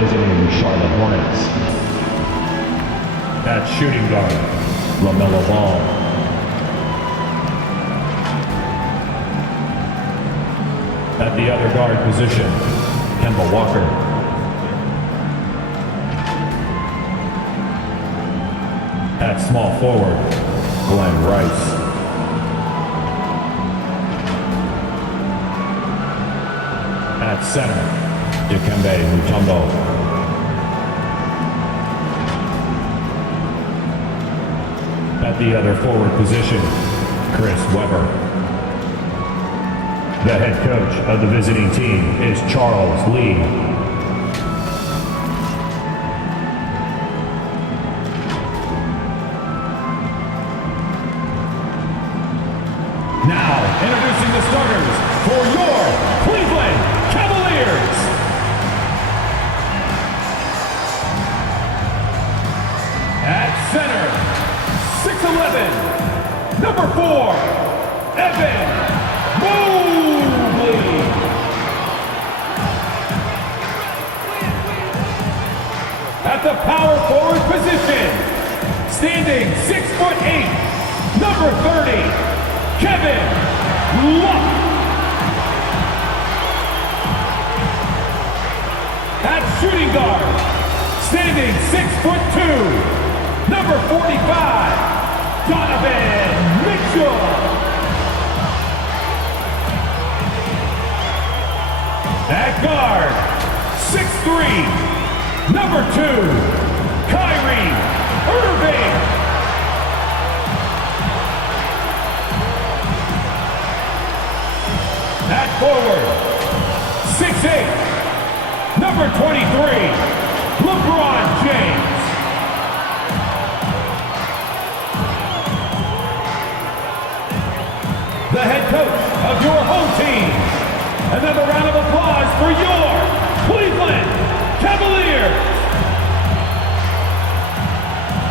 visiting Charlotte Hornets. At shooting guard, LaMelo Ball. at the other guard position, Kemba Walker. At small forward, Glenn Rice. At center, Dikembe Mutombo. At the other forward position, Chris Webber. The head coach of the visiting team is Charles Lee. Now, introducing the starters for your Cleveland Cavaliers. At center, 6'11", number 4, Evan Mobley. At the power forward position, standing 6'8", number 30, Kevin Love. At shooting guard, standing 6'2", number 45, Donovan Mitchell. At guard, 6'3", number 2, Kyrie Irving. At forward, 6'8", number 23, LeBron James. The head coach of your home team. Another round of applause for your Cleveland Cavaliers.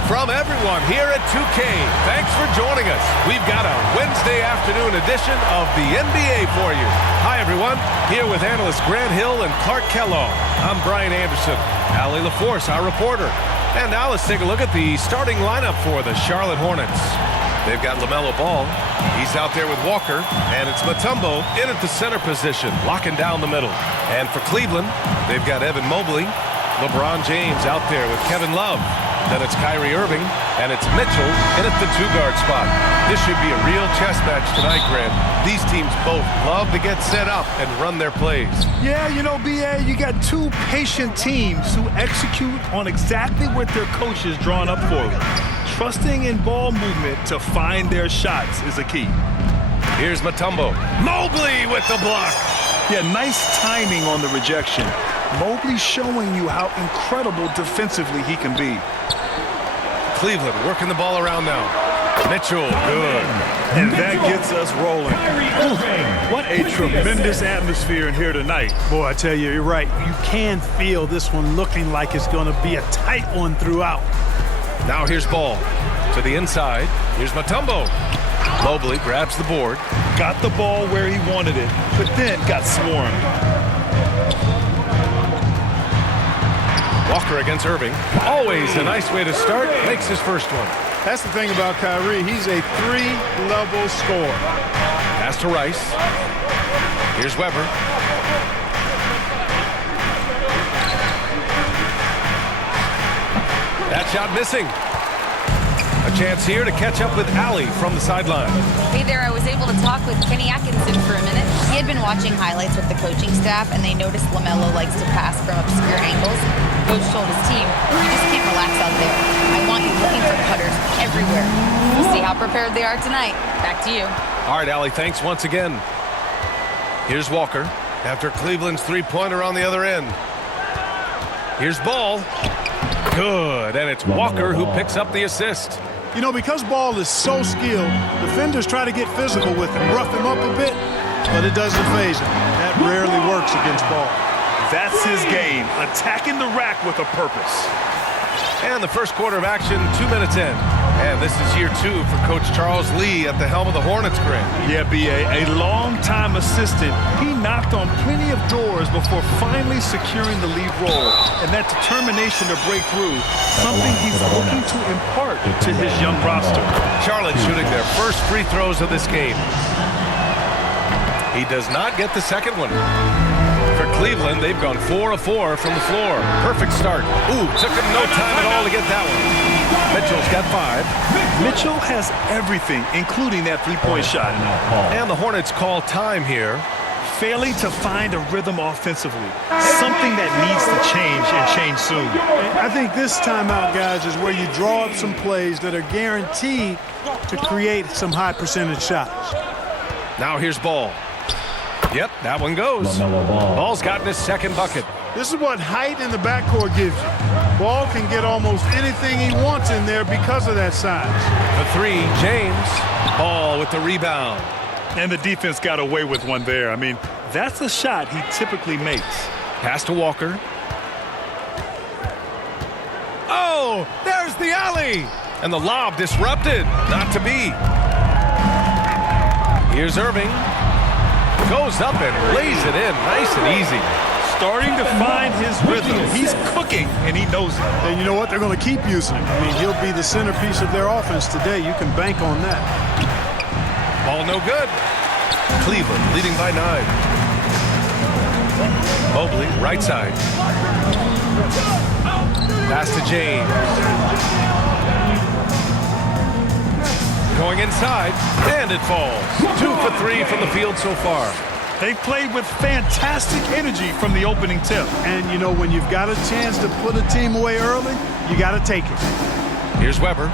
From everyone here at 2K, thanks for joining us. We've got a Wednesday afternoon edition of the NBA for you. Hi, everyone. Here with analysts Grant Hill and Clark Kellogg. I'm Brian Anderson. Allie LaForce, our reporter. And now let's take a look at the starting lineup for the Charlotte Hornets. They've got LaMelo Ball. He's out there with Walker. And it's Mutombo in at the center position, locking down the middle. And for Cleveland, they've got Evan Mobley. LeBron James out there with Kevin Love. Then it's Kyrie Irving, and it's Mitchell in at the two-guard spot. This should be a real chess match tonight, Grant. These teams both love to get set up and run their plays. Yeah, you know, B.A., you got two patient teams who execute on exactly what their coach is drawn up for. Trusting in ball movement to find their shots is a key. Here's Mutombo. Mobley with the block. Yeah, nice timing on the rejection. Mobley showing you how incredible defensively he can be. Cleveland working the ball around now. Mitchell, good. And that gets us rolling. What a tremendous atmosphere in here tonight. Boy, I tell you, you're right. You can feel this one looking like it's going to be a tight one throughout. Now here's Ball to the inside. Here's Mutombo. Mobley grabs the board. Got the ball where he wanted it, but then got swarmed. Walker against Irving. Always a nice way to start. Makes his first one. That's the thing about Kyrie. He's a three-level scorer. Pass to Rice. Here's Webber. That shot missing. A chance here to catch up with Allie from the sideline. Hey there, I was able to talk with Kenny Atkinson for a minute. He had been watching highlights with the coaching staff, and they noticed LaMelo likes to pass from obscure angles. Coach told his team, you just can't relax out there. I want you looking for cutters everywhere. We'll see how prepared they are tonight. Back to you. All right, Allie, thanks once again. Here's Walker after Cleveland's three-pointer on the other end. Here's Ball. Good, and it's Walker who picks up the assist. You know, because Ball is so skilled, defenders try to get physical with him, rough him up a bit, but it doesn't faze him. That rarely works against Ball. That's his game, attacking the rack with a purpose. And the first quarter of action, 2 minutes in. And this is year 2 for Coach Charles Lee at the helm of the Hornets, Grant. Yeah, B.A., a long-time assistant. He knocked on plenty of doors before finally securing the lead role. And that determination to break through, something he's looking to impart to his young roster. Charlotte shooting their first free throws of this game. He does not get the second one. For Cleveland, they've gone 4 of 4 from the floor. Perfect start. Ooh, took him no time at all to get that one. Mitchell's got 5. Mitchell has everything, including that three-point shot. And the Hornets call time here. Failing to find a rhythm offensively. Something that needs to change and change soon. I think this timeout, guys, is where you draw up some plays that are guaranteed to create some high percentage shots. Now here's Ball. Yep, that one goes. LaMelo Ball. Ball's gotten his second bucket. This is what height in the backcourt gives you. Ball can get almost anything he wants in there because of that size. The 3, James. Ball with the rebound. And the defense got away with one there. I mean, that's a shot he typically makes. Pass to Walker. Oh, there's the alley. And the lob disrupted. Not to be. Here's Irving. Goes up and lays it in nice and easy. Starting to find his rhythm. He's cooking, and he knows it. And you know what? They're going to keep using him. I mean, he'll be the centerpiece of their offense today. You can bank on that. Ball no good. Cleveland leading by 9. Mobley, right side. Pass to James. Going inside, and it falls. 2 for 3 from the field so far. They played with fantastic energy from the opening tip. And, you know, when you've got a chance to put a team away early, you got to take it. Here's Weber.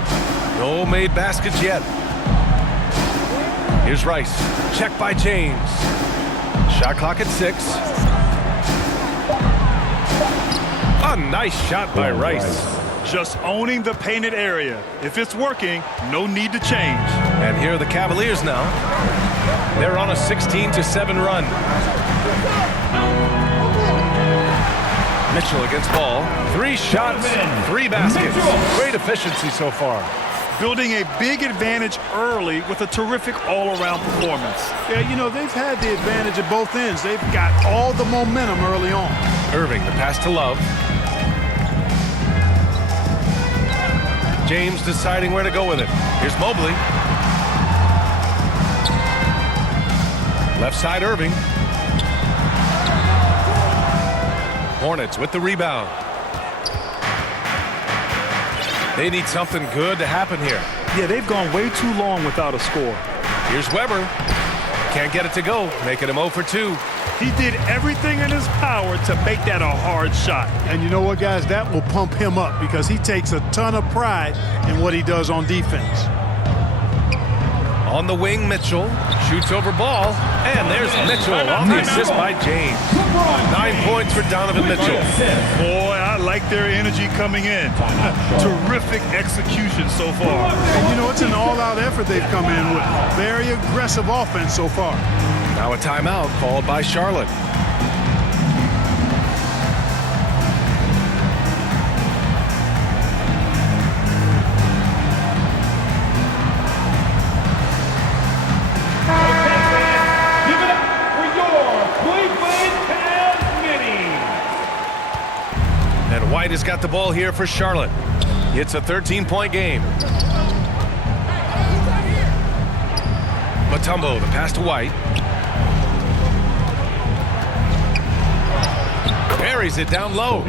No made baskets yet. Here's Rice. Check by James. Shot clock at 6. A nice shot by Rice. Just owning the painted area. If it's working, no need to change. And here are the Cavaliers now. They're on a 16-7 run. Mitchell against Ball. 3 shots, 3 baskets. Great efficiency so far. Building a big advantage early with a terrific all-around performance. Yeah, you know, they've had the advantage at both ends. They've got all the momentum early on. Irving, the pass to Love. James deciding where to go with it. Here's Mobley. Left side, Irving. Hornets with the rebound. They need something good to happen here. Yeah, they've gone way too long without a score. Here's Weber. Can't get it to go, making him 0 for 2. He did everything in his power to make that a hard shot. And you know what, guys? That will pump him up because he takes a ton of pride in what he does on defense. On the wing, Mitchell shoots over Ball, and there's Mitchell on the assist by James. 9 points for Donovan Mitchell. Boy, I like their energy coming in. Terrific execution so far. And you know, it's an all-out effort they've come in with. Very aggressive offense so far. Now a timeout called by Charlotte. White has got the ball here for Charlotte. It's a 13-point game. Mutombo, the pass to White. Buries it down low.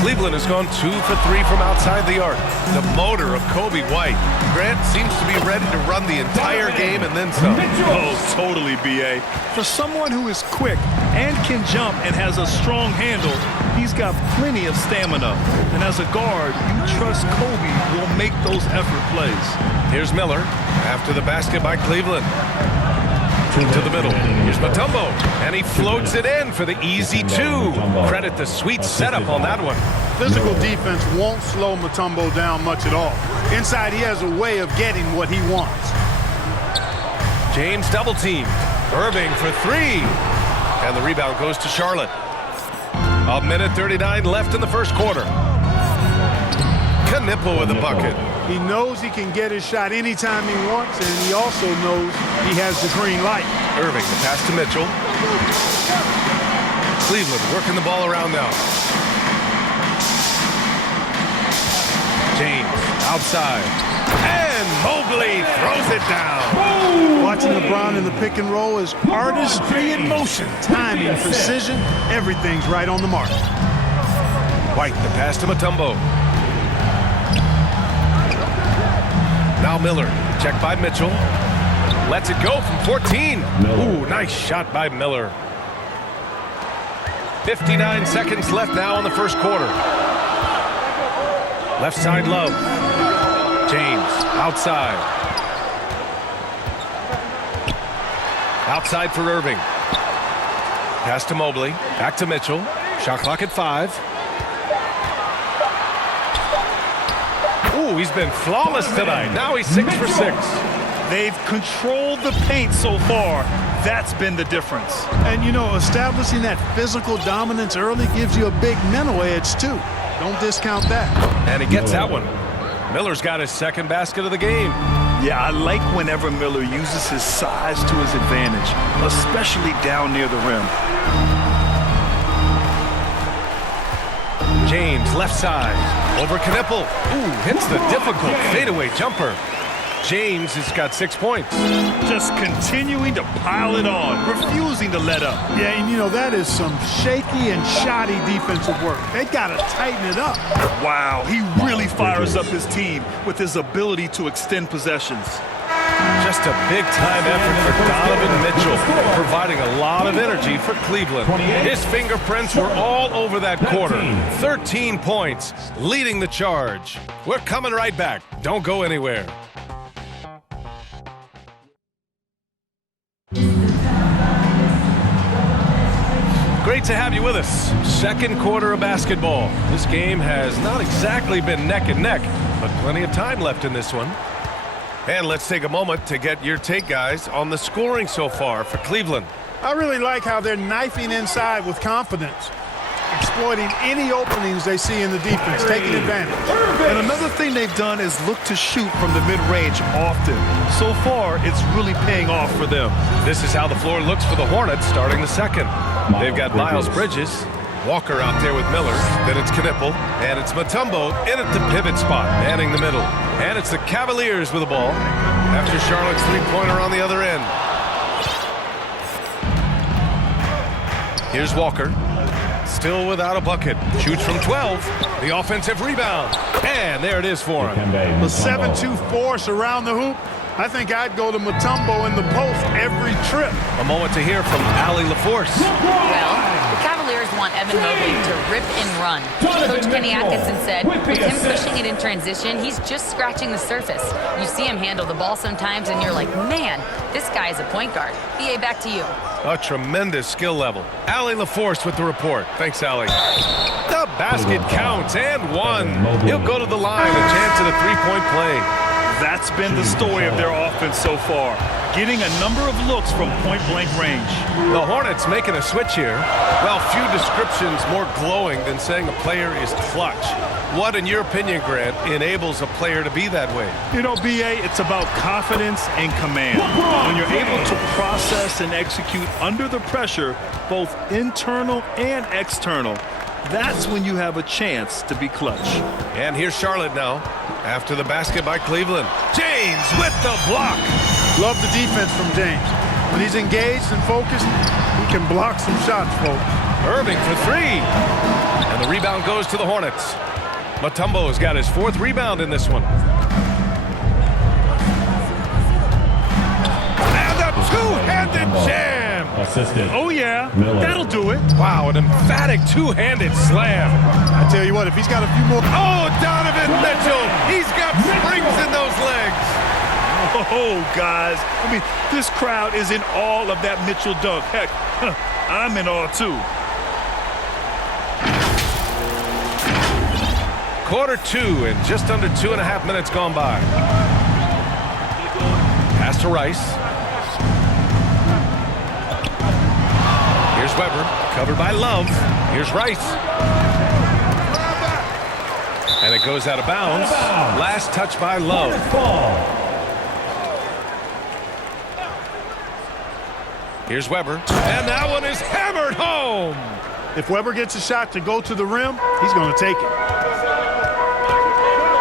Cleveland has gone 2 for 3 from outside the arc. The motor of Kobe White. Grant seems to be ready to run the entire game and then some. Oh, totally, B.A. For someone who is quick and can jump and has a strong handle, he's got plenty of stamina. And as a guard, you trust Kobe will make those effort plays. Here's Miller after the basket by Cleveland. To the middle. Here's Mutombo, and he floats it in for the easy 2. Credit the sweet setup on that one. Physical defense won't slow Mutombo down much at all. Inside, he has a way of getting what he wants. James double teamed. Irving for 3. And the rebound goes to Charlotte. 1:39 left in the first quarter. Knipple with the bucket. He knows he can get his shot anytime he wants, and he also knows he has the green light. Irving, the pass to Mitchell. Cleveland working the ball around now. James outside. And Mobley throws it down. Watching LeBron in the pick and roll is artistry in motion. Timing, precision, everything's right on the mark. White, the pass to Mutombo. Now Miller, checked by Mitchell. Lets it go from 14. Ooh, nice shot by Miller. 59 seconds left now in the first quarter. Left side Love. James, outside. Outside for Irving. Pass to Mobley. Back to Mitchell. Shot clock at 5. Ooh, he's been flawless tonight. Now he's 6 for 6. They've controlled the paint so far. That's been the difference. And, you know, establishing that physical dominance early gives you a big mental edge, too. Don't discount that. And he gets that one. Miller's got his second basket of the game. Yeah, I like whenever Miller uses his size to his advantage, especially down near the rim. James, left side. Over Knipple. Ooh, hits the difficult fadeaway jumper. James has got 6 points. Just continuing to pile it on, refusing to let up. Yeah, and you know, that is some shaky and shoddy defensive work. They got to tighten it up. Wow, he really fires up his team with his ability to extend possessions. Just a big-time effort for Donovan Mitchell, providing a lot of energy for Cleveland. His fingerprints were all over that quarter. 13 points, leading the charge. We're coming right back. Don't go anywhere. Great to have you with us. Second quarter of basketball. This game has not exactly been neck and neck, but plenty of time left in this one. And let's take a moment to get your take, guys, on the scoring so far for Cleveland. I really like how they're knifing inside with confidence, exploiting any openings they see in the defense, taking advantage. And another thing they've done is look to shoot from the mid-range often. So far, it's really paying off for them. This is how the floor looks for the Hornets starting the second. They've got Miles Bridges, Walker out there with Miller, then it's Knipple, and it's Mutombo in at the pivot spot, manning the middle. And it's the Cavaliers with the ball after Charlotte's three-pointer on the other end. Here's Walker, still without a bucket. Shoots from 12, the offensive rebound, and there it is for him. The 7-2 force around the hoop. I think I'd go to Mutombo in the post every trip. A moment to hear from Allie LaForce. Well, the Cavaliers want Evan Mobley to rip and run. Coach Kenny Atkinson said with him pushing it in transition, he's just scratching the surface. You see him handle the ball sometimes and you're like, man, this guy is a point guard. BA, back to you. A tremendous skill level. Allie LaForce with the report. Thanks, Allie. The basket counts and one. He'll go to the line, a chance at a three-point play. That's been the story of their offense so far, getting a number of looks from point-blank range. The Hornets making a switch here. Well, few descriptions more glowing than saying a player is clutch. What, in your opinion, Grant, enables a player to be that way? You know, BA, it's about confidence and command. When you're able to process and execute under the pressure, both internal and external, that's when you have a chance to be clutch. And here's Charlotte now, after the basket by Cleveland. James with the block. Love the defense from James. When he's engaged and focused, he can block some shots, folks. Irving for three. And the rebound goes to the Hornets. Mutombo's got his fourth rebound in this one. And a two-handed jam. Assisted. Oh, yeah. Miller. That'll do it. Wow, an emphatic two-handed slam. I tell you what, if he's got a few more... Oh, Donovan Mitchell. He's got springs in those legs. Oh, guys. I mean, this crowd is in awe of that Mitchell dunk. Heck, I'm in awe, too. Quarter two and just under 2.5 minutes gone by. Pass to Rice. Here's Weber, covered by Love. Here's Rice. And it goes out of bounds. Last touch by Love. Here's Weber. And that one is hammered home. If Weber gets a shot to go to the rim, he's going to take it.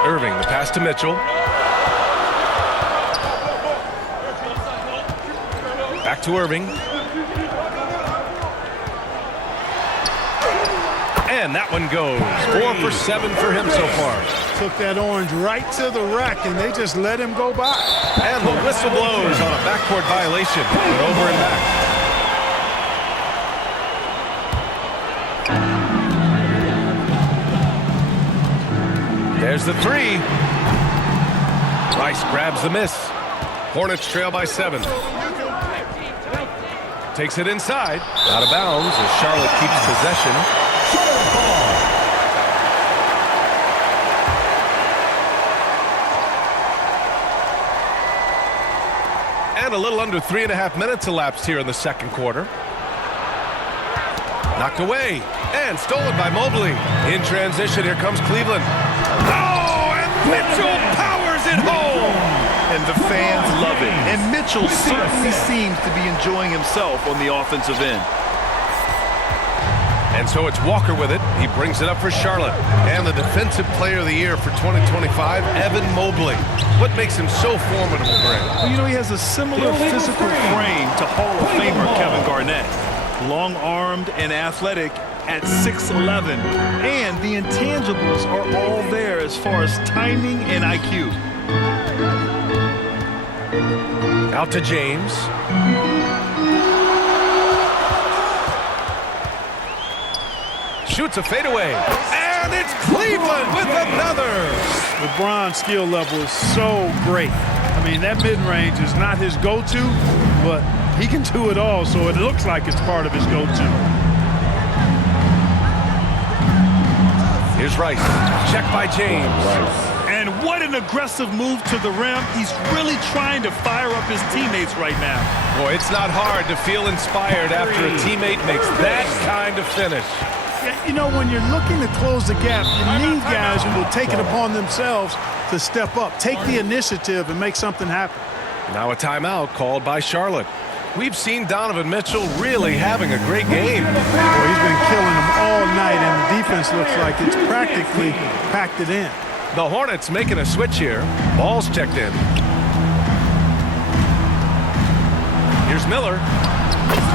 Irving, the pass to Mitchell. Back to Irving. And that one goes. 4 for 7 for him so far. Took that orange right to the rack, and they just let him go by. And the whistle blows on a backcourt violation. But over and back. There's the 3. Rice grabs the miss. Hornets trail by 7. Takes it inside. Out of bounds as Charlotte keeps possession. And a little under 3.5 minutes elapsed here in the second quarter. Knocked away and stolen by Mobley. In transition, here comes Cleveland. Oh, and Mitchell powers it home. And the fans love it. And Mitchell certainly seems to be enjoying himself on the offensive end. And so it's Walker with it. He brings it up for Charlotte. And the Defensive Player of the Year for 2025, Evan Mobley. What makes him so formidable, Grant? Well, you know, he has a similar physical frame to Hall of Famer Kevin Garnett. Long-armed and athletic at 6'11". And the intangibles are all there as far as timing and IQ. Out to James. Shoots a fadeaway. And it's Cleveland with another. LeBron's skill level is so great. I mean, that mid-range is not his go-to, but he can do it all, so it looks like it's part of his go-to. Here's Rice. Check by James. And what an aggressive move to the rim. He's really trying to fire up his teammates right now. Boy, it's not hard to feel inspired after a teammate makes that kind of finish. You know, when you're looking to close the gap, you need guys who will take it upon themselves to step up, take the initiative, and make something happen. Now a timeout called by Charlotte. We've seen Donovan Mitchell really having a great game. Well, he's been killing them all night, and the defense looks like it's practically packed it in. The Hornets making a switch here. Ball's checked in. Here's Miller.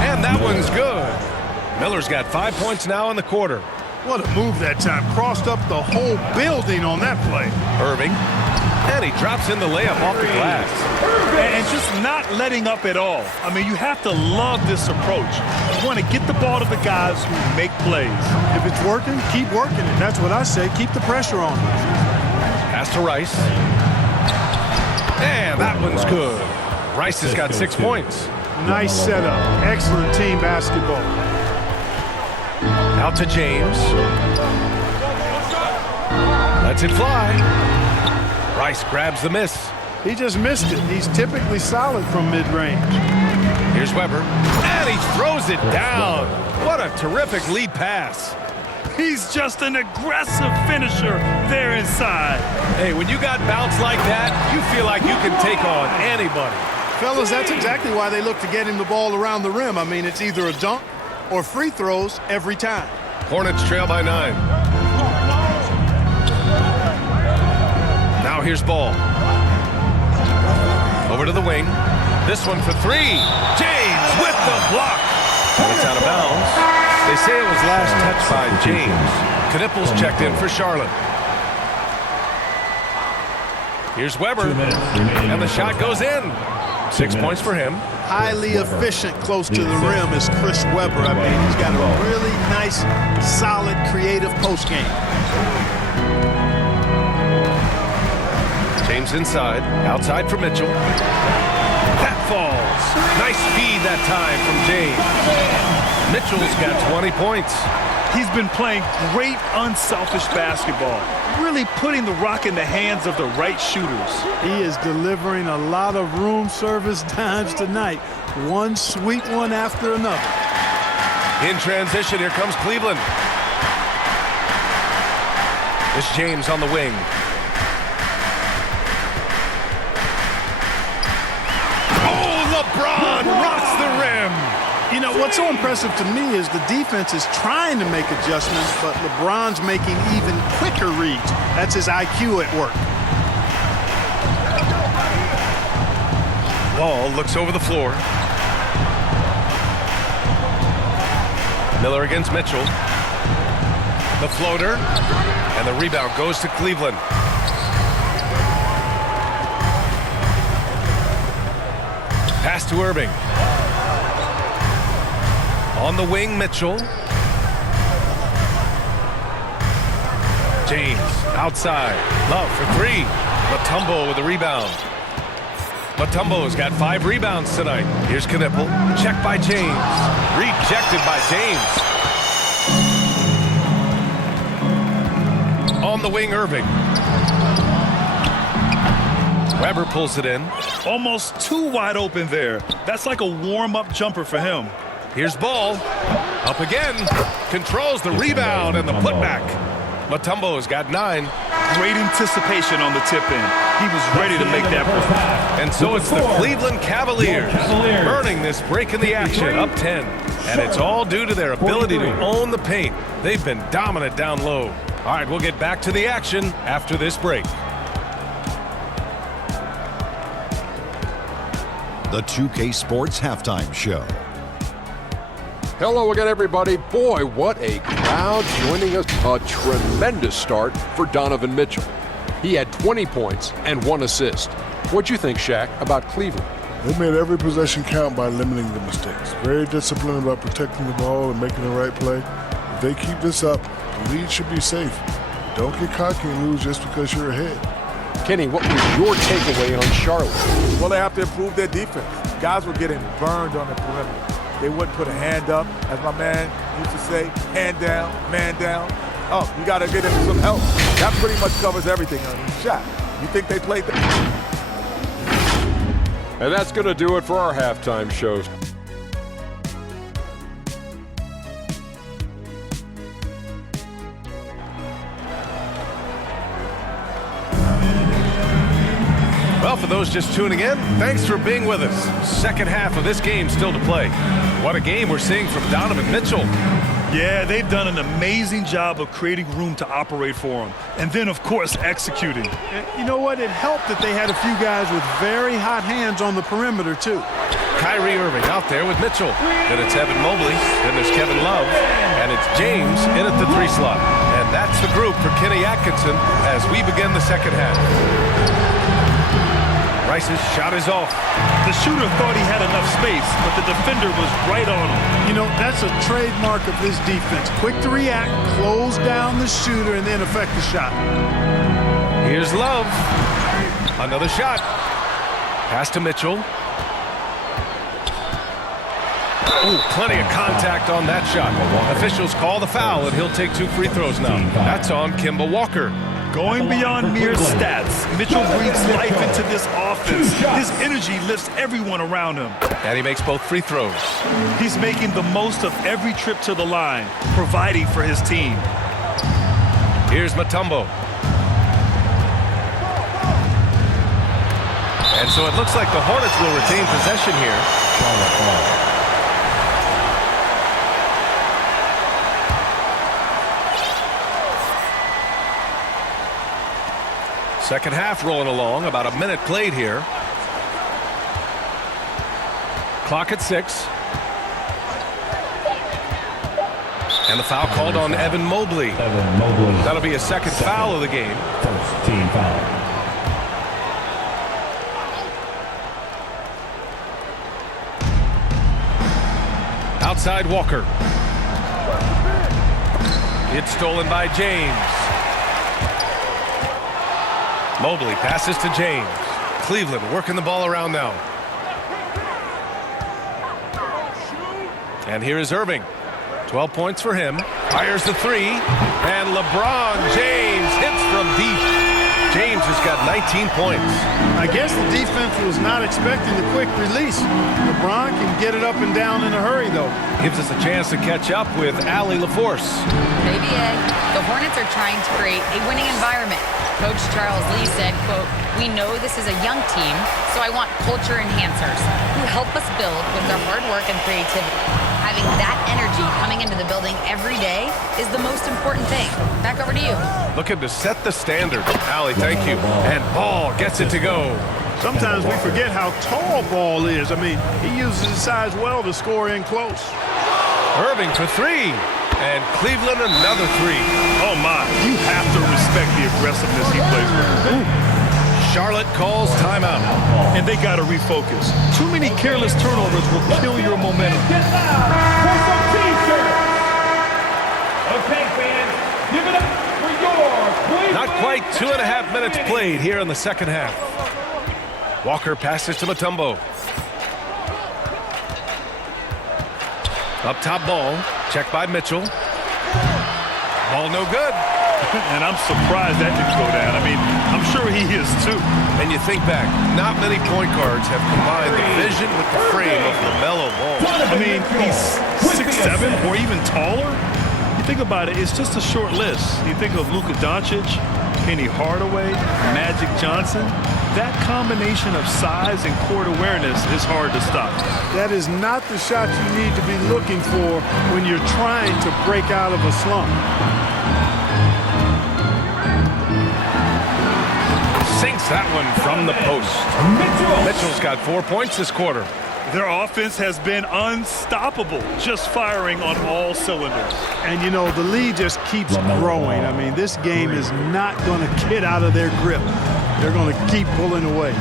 And that one's good. Miller's got 5 points now in the quarter. What a move that time. Crossed up the whole building on that play. Irving. And he drops in the layup off the glass. And just not letting up at all. I mean, you have to love this approach. You want to get the ball to the guys who make plays. If it's working, keep working it. That's what I say. Keep the pressure on. Pass to Rice. And that one's good. Rice has got 6 points. Nice setup. Excellent team basketball. Out to James. Lets it fly. Rice grabs the miss. He just missed it. He's typically solid from mid-range. Here's Weber. And he throws it down. What a terrific lead pass. He's just an aggressive finisher there inside. Hey, when you got bounce like that, you feel like you can take on anybody. Fellas, that's exactly why they look to get him the ball around the rim. I mean, it's either a dunk or free throws every time. Hornets trail by 9. Now here's Ball. Over to the wing. This one for 3. James with the block. And it's out of bounds. They say it was last touched by James. Knipples checked in for Charlotte. Here's Weber. And the shot goes in. 6 points for him. Highly efficient close to the rim is Chris Weber. I mean, he's got a really nice, solid, creative post game. James inside. Outside for Mitchell. That falls. Nice speed that time from James. Mitchell's got 20 points. He's been playing great, unselfish basketball. Really putting the rock in the hands of the right shooters. He is delivering a lot of room service dimes tonight. One sweet one after another. In transition, here comes Cleveland. It's James on the wing. Oh, LeBron rocks the rim. You know, what's so impressive to me is the defense is trying to make adjustments, but LeBron's making even quicker reads. That's his IQ at work. Ball looks over the floor. Miller against Mitchell. The floater. And the rebound goes to Cleveland. Pass to Irving. On the wing, Mitchell. James outside. Love for three. Mutombo with the rebound. Mutombo's got 5 rebounds tonight. Here's Knipple. Checked by James. Rejected by James. On the wing, Irving. Weber pulls it in. Almost too wide open there. That's like a warm-up jumper for him. Here's Ball. Up again. Controls the rebound and the putback. Mutombo's got 9. Great anticipation on the tip-in. He was ready to make that play. And so it's the Cleveland Cavaliers earning this break in the action, up 10. And it's all due to their ability to own the paint. They've been dominant down low. All right, we'll get back to the action after this break. The 2K Sports Halftime Show. Hello again, everybody. Boy, what a crowd joining us. A tremendous start for Donovan Mitchell. He had 20 points and 1 assist. What'd you think, Shaq, about Cleveland? They made every possession count by limiting the mistakes. Very disciplined about protecting the ball and making the right play. If they keep this up, the lead should be safe. Don't get cocky and lose just because you're ahead. Kenny, what was your takeaway on Charlotte? Well, they have to improve their defense. Guys were getting burned on the perimeter. They wouldn't put a hand up, as my man used to say, hand down, man down. Oh, you got to get him some help. That pretty much covers everything on the shot. You think they played that? And that's going to do it for our halftime shows. Well, for those just tuning in, thanks for being with us. Second half of this game still to play. What a game we're seeing from Donovan Mitchell. Yeah, they've done an amazing job of creating room to operate for him. And then, of course, executing. And you know what? It helped that they had a few guys with very hot hands on the perimeter, too. Kyrie Irving out there with Mitchell. Then it's Evan Mobley. Then there's Kevin Love. And it's James in at the 3 slot. And that's the group for Kenny Atkinson as we begin the second half. Rice's shot is off. The shooter thought he had enough space, but the defender was right on him. You know, that's a trademark of his defense. Quick to react, close down the shooter, and then affect the shot. Here's Love. Another shot. Pass to Mitchell. Ooh, plenty of contact on that shot. Officials call the foul, and he'll take 2 free throws now. That's on Kemba Walker. Going beyond mere stats, Mitchell breathes life into this offense. His energy lifts everyone around him. And he makes both free throws. He's making the most of every trip to the line, providing for his team. Here's Mutombo. And so it looks like the Hornets will retain possession here. Second half rolling along, about a minute played here. Clock at 6. And the foul called on Evan Mobley. That'll be a second foul of the game. First team foul. Outside Walker. It's stolen by James. Mobley passes to James. Cleveland working the ball around now. And here is Irving. 12 points for him. Fires the 3. And LeBron James hits from deep. James is got 19 points. I guess the defense was not expecting the quick release. LeBron can get it up and down in a hurry, though. Gives us a chance to catch up with Allie LaForce. Maybe, Ed. The Hornets are trying to create a winning environment. Coach Charles Lee said, quote, "We know this is a young team, so I want culture enhancers who help us build with their hard work and creativity. Having that energy coming into the building every day is the most important thing." Back over to you. Looking to set the standard. Allie, thank you. And Ball gets it to go. Sometimes we forget how tall Ball is. I mean, he uses his size well to score in close. Irving for three. And Cleveland another three. Oh, my. You have to respect the aggressiveness he plays with. Charlotte calls timeout. And they got to refocus. Too many careless turnovers will kill your momentum. Get loud for some T-shirts. Okay, fans, give it up for your Cleveland. Not quite 2.5 minutes played here in the second half. Walker passes to Mutombo. Up top Ball. Checked by Mitchell. Ball no good. And I'm surprised that didn't go down. I mean, I'm sure he is too. And you think back, not many point guards have combined the vision with the frame of LaMelo Ball. I mean, he's 6'7" or even taller. You think about it, it's just a short list. You think of Luka Doncic, Penny Hardaway, Magic Johnson. That combination of size and court awareness is hard to stop. That is not the shot you need to be looking for when you're trying to break out of a slump. Sinks that one from the post. Mitchell's got 4 points this quarter. Their offense has been unstoppable, just firing on all cylinders. And, you know, the lead just keeps growing. I mean, this game is not going to get out of their grip. They're going to keep pulling away.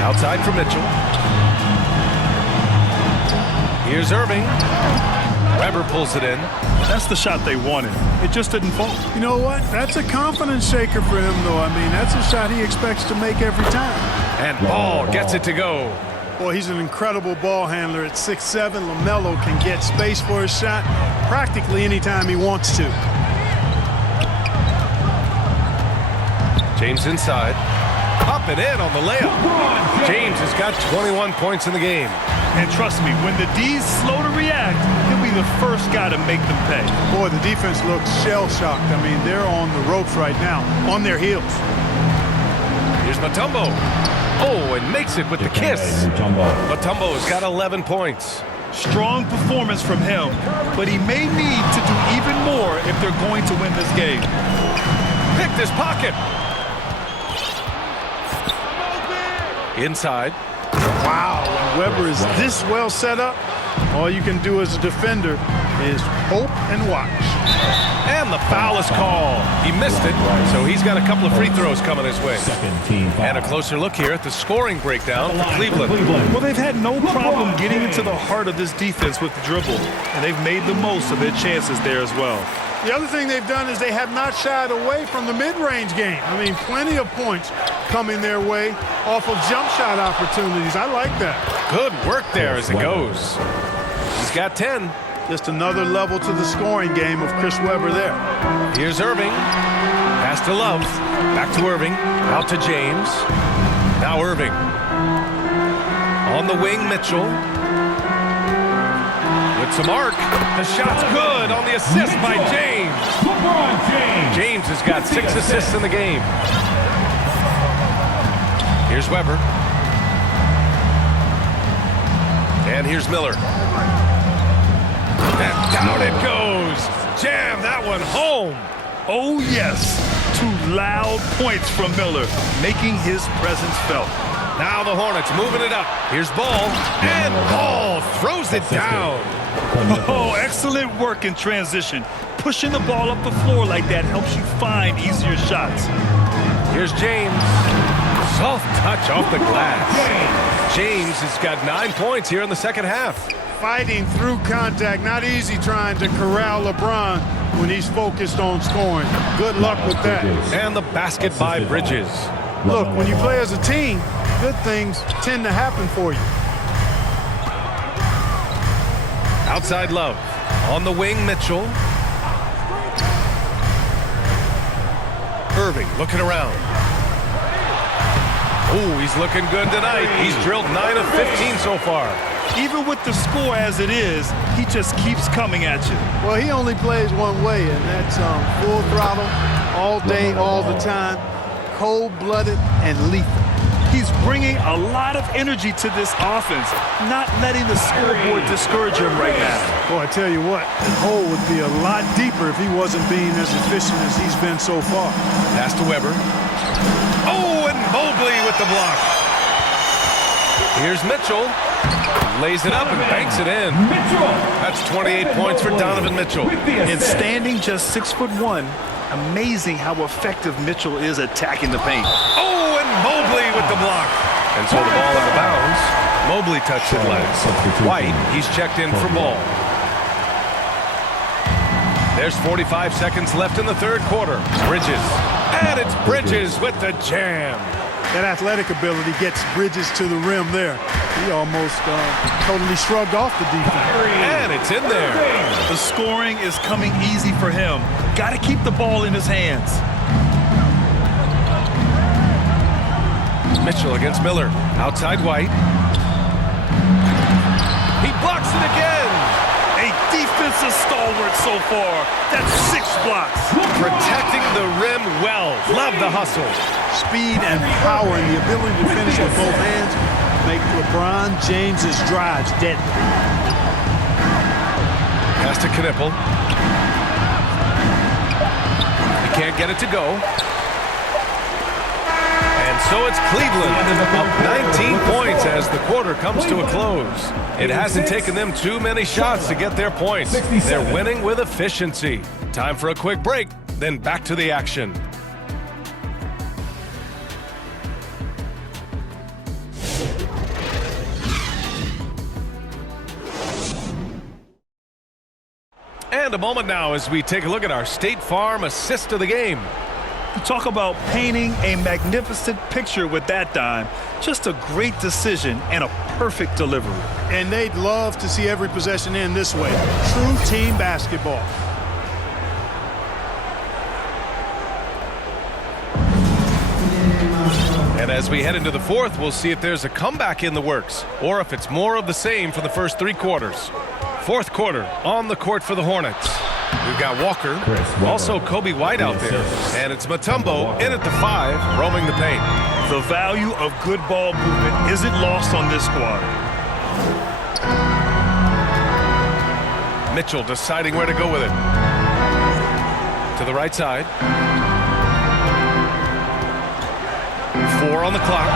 Outside for Mitchell. Here's Irving. Weber pulls it in. That's the shot they wanted. It just didn't fall. You know what? That's a confidence shaker for him, though. I mean, that's a shot he expects to make every time. And Ball gets it to go. Boy, he's an incredible ball handler. At 6'7", LaMelo can get space for his shot practically anytime he wants to. James inside. Up and in on the layup. James has got 21 points in the game. And trust me, when the D's slow to react, he'll be the first guy to make them pay. Boy, the defense looks shell-shocked. I mean, they're on the ropes right now, on their heels. Here's Mutombo. Oh, and makes it with the kiss. Mutombo has got 11 points. Strong performance from him, but he may need to do even more if they're going to win this game. Picked his pocket. Inside. Wow, when Weber is this well set up, all you can do as a defender is hope and watch. And the foul is called. He missed it, so he's got a couple of free throws coming his way. And a closer look here at the scoring breakdown for Cleveland. Well, they've had no problem getting into the heart of this defense with the dribble, and they've made the most of their chances there as well. The other thing they've done is they have not shied away from the mid-range game. I mean, plenty of points coming their way off of jump shot opportunities. I like that. Good work there as it goes. He's got 10. Just another level to the scoring game of Chris Webber there. Here's Irving. Pass to Love. Back to Irving. Out to James. Now Irving. On the wing, Mitchell. With some arc. The shot's good on the assist by James. LeBron James. James has got 6 assists in the game. Here's Weber. And here's Miller. And down it goes. Jam that one home. Oh, yes. 2 loud points from Miller, making his presence felt. Now the Hornets moving it up. Here's Ball. And Ball throws it down. Oh, excellent work in transition. Pushing the ball up the floor like that helps you find easier shots. Here's James. Soft touch off the glass. James has got 9 points here in the second half. Fighting through contact, not easy trying to corral LeBron when he's focused on scoring. Good luck with that. And the basket by Bridges. Look, when you play as a team, good things tend to happen for you. Outside Love. On the wing, Mitchell. Irving looking around. Ooh, he's looking good tonight. He's drilled 9 of 15 so far. Even with the score as it is, he just keeps coming at you. Well, he only plays one way, and that's full throttle, all day, all the time, cold-blooded and lethal. He's bringing a lot of energy to this offense, not letting the scoreboard discourage him right now. Boy, I tell you what, the hole would be a lot deeper if he wasn't being as efficient as he's been so far. Pass to Weber. Oh, and Mobley with the block. Here's Mitchell. Lays it up and banks it in. That's 28 points for Donovan Mitchell. And standing just 6'1", amazing how effective Mitchell is attacking the paint. Oh, and Mobley with the block. And so the ball out of bounds. Mobley touched it last. White, he's checked in for ball. There's 45 seconds left in the third quarter. Bridges. And it's Bridges with the jam. That athletic ability gets Bridges to the rim there. He almost totally shrugged off the defense. And it's in there. The scoring is coming easy for him. Got to keep the ball in his hands. Mitchell against Miller. Outside White. He blocks it again. A defensive stalwart so far. That's 6 blocks. Protecting the rim well. Love the hustle. Speed and power and the ability to finish with both hands make LeBron James's drives deadly. Pass to Knipple. He can't get it to go. And so it's Cleveland up 19 points as the quarter comes to a close. It hasn't taken them too many shots to get their points. They're winning with efficiency. Time for a quick break, then back to the action. And a moment now as we take a look at our State Farm assist of the game. Talk about painting a magnificent picture with that dime. Just a great decision and a perfect delivery. And they'd love to see every possession end this way. True team basketball. And as we head into the fourth, we'll see if there's a comeback in the works or if it's more of the same for the first 3 quarters. Fourth quarter on the court for the Hornets. We've got Walker, also Kobe White out there, and it's Mutombo in at the 5, roaming the paint. The value of good ball movement isn't lost on this squad. Mitchell deciding where to go with it. To the right side. 4 on the clock.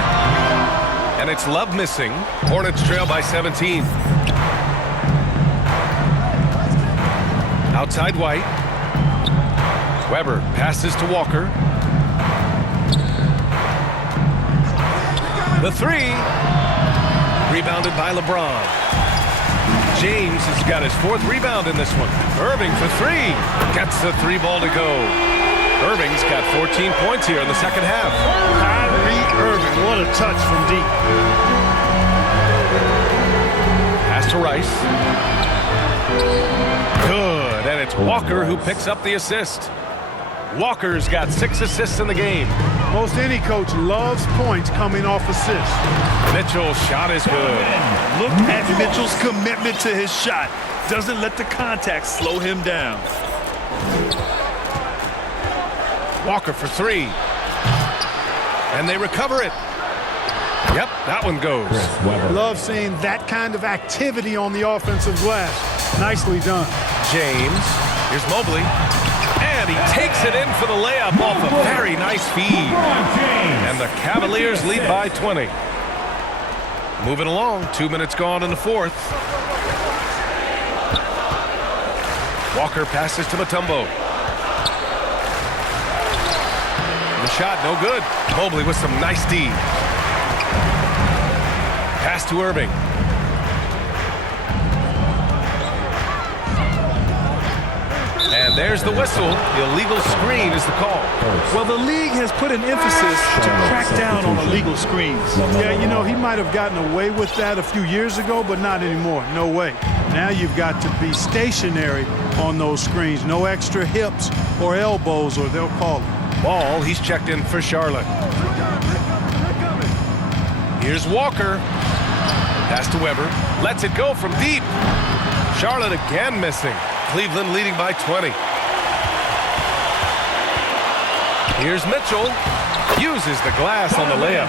And it's Love missing. Hornets trail by 17. Outside White. Weber passes to Walker. The 3. Rebounded by LeBron. James has got his 4th rebound in this one. Irving for 3. Gets the 3 ball to go. Irving's got 14 points here in the second half. Kyrie Irving, what a touch from deep. Pass to Rice. Good. And it's Walker who picks up the assist. Walker's got 6 assists in the game. Most any coach loves points coming off assists. Mitchell's shot is good. Look at Mitchell's commitment to his shot. Doesn't let the contact slow him down. Walker for 3. And they recover it. Yep, that one goes. Love seeing that kind of activity on the offensive glass. Nicely done. James. Here's Mobley. And he takes it in for the layup off a very nice feed. And the Cavaliers lead by 20. Moving along, 2 minutes gone in the fourth. Walker passes to Mutombo. The shot, no good. Mobley with some nice D. Pass to Irving. And there's the whistle. The illegal screen is the call. Well, the league has put an emphasis to crack down on illegal screens. Yeah, you know, he might have gotten away with that a few years ago, but not anymore. No way. Now you've got to be stationary on those screens. No extra hips or elbows, or they'll call it. Ball, he's checked in for Charlotte. Here's Walker. Pass to Weber. Lets it go from deep. Charlotte again missing. Cleveland leading by 20. Here's Mitchell. Uses the glass on the layup.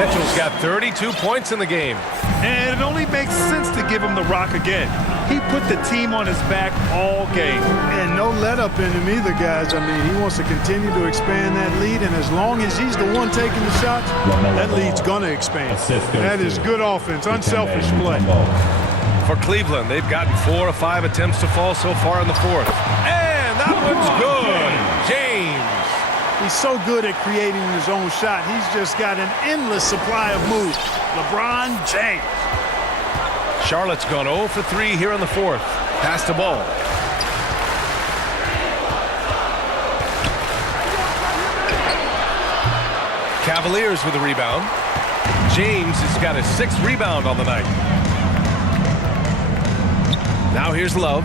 Mitchell's got 32 points in the game. And it only makes sense to give him the rock again. He put the team on his back all game. And no let up in him either, guys. I mean, he wants to continue to expand that lead, and as long as he's the one taking the shots, that lead's going to expand. That is good offense, unselfish play. For Cleveland, they've gotten 4 of 5 attempts to fall so far in the fourth. And that one's good. James. He's so good at creating his own shot. He's just got an endless supply of moves. LeBron James. Charlotte's gone 0 for 3 here in the fourth. Pass to Ball. Cavaliers with a rebound. James has got his 6th rebound on the night. Now here's Love.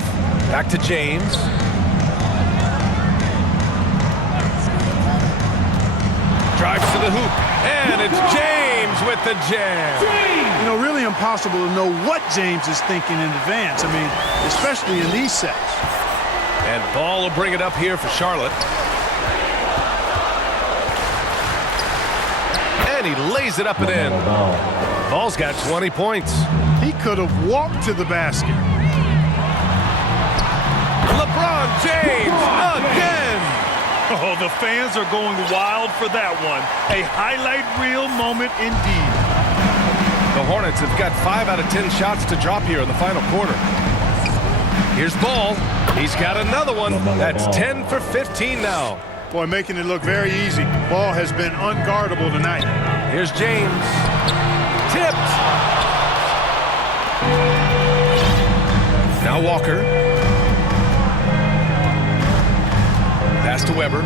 Back to James. Drives to the hoop. And it's James with the jam. You know, really impossible to know what James is thinking in advance. I mean, especially in these sets. And Ball will bring it up here for Charlotte. And he lays it up and in. Ball's got 20 points. He could have walked to the basket. LeBron James again. Oh, the fans are going wild for that one. A highlight reel moment indeed. The Hornets have got 5 out of 10 shots to drop here in the final quarter. Here's Ball. He's got another one. That's 10 for 15 now. Boy, making it look very easy. Ball has been unguardable tonight. Here's James. Tipped. Now Walker. Pass to Weber.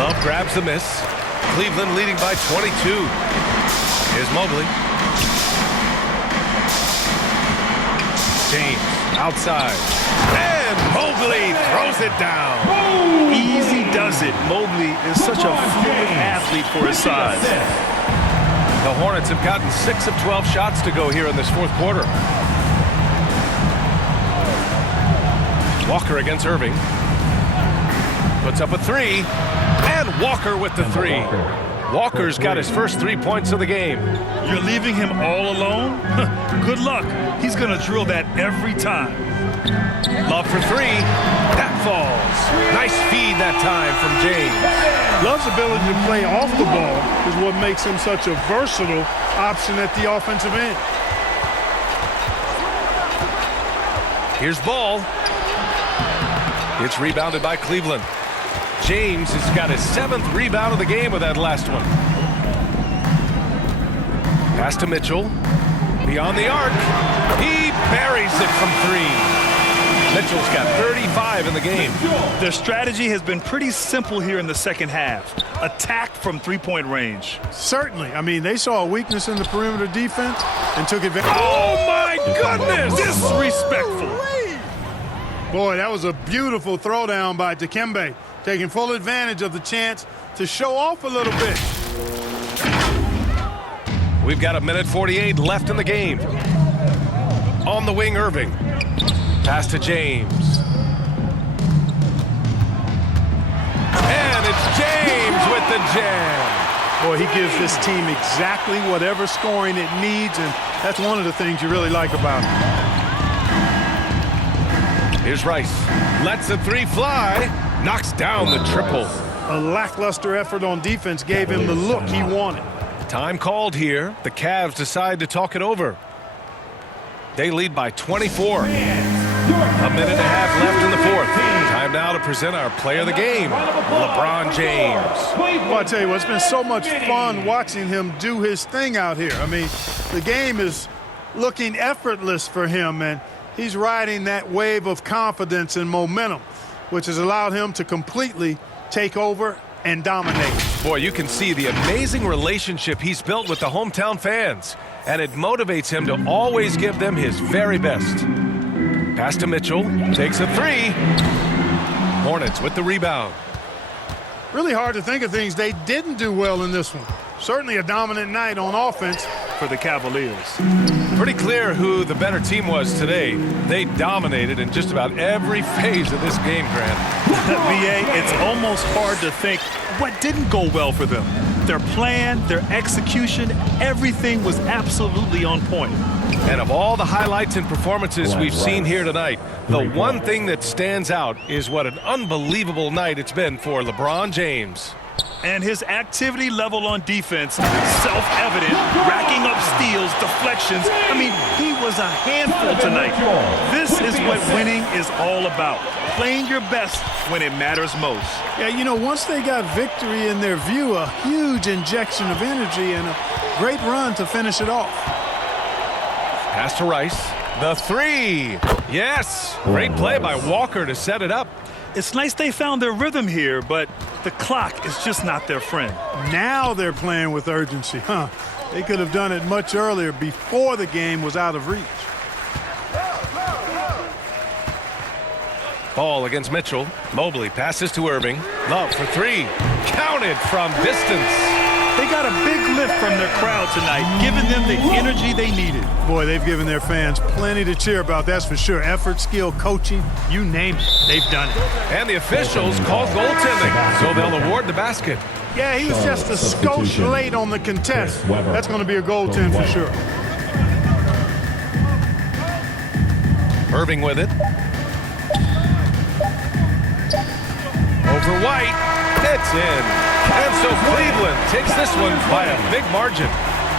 Love grabs the miss. Cleveland leading by 22. Here's Mobley. James outside. And Mobley throws it down. Easy does it. Mobley is such a fluid athlete for his size. The Hornets have gotten 6 of 12 shots to go here in this fourth quarter. Walker against Irving. Puts up a 3. And Walker with the 3. Walker's got his first 3 points of the game. You're leaving him all alone? Good luck. He's going to drill that every time. Love for 3. That falls. Nice feed that time from James. Love's ability to play off the ball is what makes him such a versatile option at the offensive end. Here's Ball. It's rebounded by Cleveland. James has got his 7th rebound of the game with that last one. Pass to Mitchell. Beyond the arc. He buries it from 3. Mitchell's got 35 in the game. Their strategy has been pretty simple here in the second half. Attack from three-point range. Certainly. I mean, they saw a weakness in the perimeter defense and took advantage. Oh, my goodness! Disrespectful. Boy, that was a beautiful throwdown by Dikembe, taking full advantage of the chance to show off a little bit. We've got 1:48 left in the game. On the wing, Irving. Pass to James. And it's James with the jam. Boy, he gives this team exactly whatever scoring it needs, and that's one of the things you really like about him. Here's Rice. Lets the 3 fly. Knocks down the triple. A lackluster effort on defense gave him the look he wanted. Time called here. The Cavs decide to talk it over. They lead by 24. 1.5 minutes left in the fourth. Time now to present our player of the game, LeBron James. Well, I tell you what, it's been so much fun watching him do his thing out here. I mean, the game is looking effortless for him, and he's riding that wave of confidence and momentum, which has allowed him to completely take over and dominate. Boy, you can see the amazing relationship he's built with the hometown fans, and it motivates him to always give them his very best. Pass to Mitchell, takes a 3. Hornets with the rebound. Really hard to think of things they didn't do well in this one. Certainly a dominant night on offense for the Cavaliers. Pretty clear who the better team was today. They dominated in just about every phase of this game, Grant. VA, it's almost hard to think what didn't go well for them. Their plan, their execution, everything was absolutely on point. And of all the highlights and performances we've seen here tonight, the one thing that stands out is what an unbelievable night it's been for LeBron James. And his activity level on defense, self-evident, racking up steals, deflections. I mean, he was a handful tonight. This is what winning is all about. Playing your best when it matters most. Yeah, you know, once they got victory in their view, a huge injection of energy and a great run to finish it off. Pass to Rice. The three. Yes. Great play by Walker to set it up. It's nice they found their rhythm here, but the clock is just not their friend. Now they're playing with urgency, huh? They could have done it much earlier before the game was out of reach. Ball against Mitchell. Mobley passes to Irving. Love for three. Counted from distance. They got a big lift from their crowd tonight, giving them the energy they needed. Boy, they've given their fans plenty to cheer about, that's for sure. Effort, skill, coaching, you name it, they've done it. And the officials called goaltending, so they'll award the basket. Yeah, he was just a skosh late on the contest. That's going to be a goaltend for sure. Irving with it. Over White. It's in. And so Cleveland takes this one by a big margin.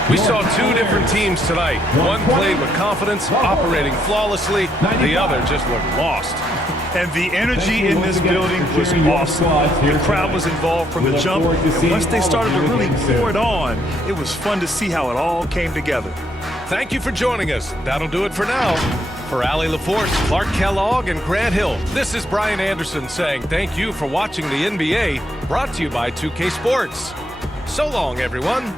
We saw two different teams tonight. One played with confidence, operating flawlessly. The other just looked lost. And the energy in this building was awesome. The crowd was involved from the jump, and once they started to really pour it on, it was fun to see how it all came together. Thank you for joining us. That'll do it for now. For Allie LaForce, Clark Kellogg, and Grant Hill, this is Brian Anderson saying thank you for watching the NBA, brought to you by 2K Sports. So long, everyone.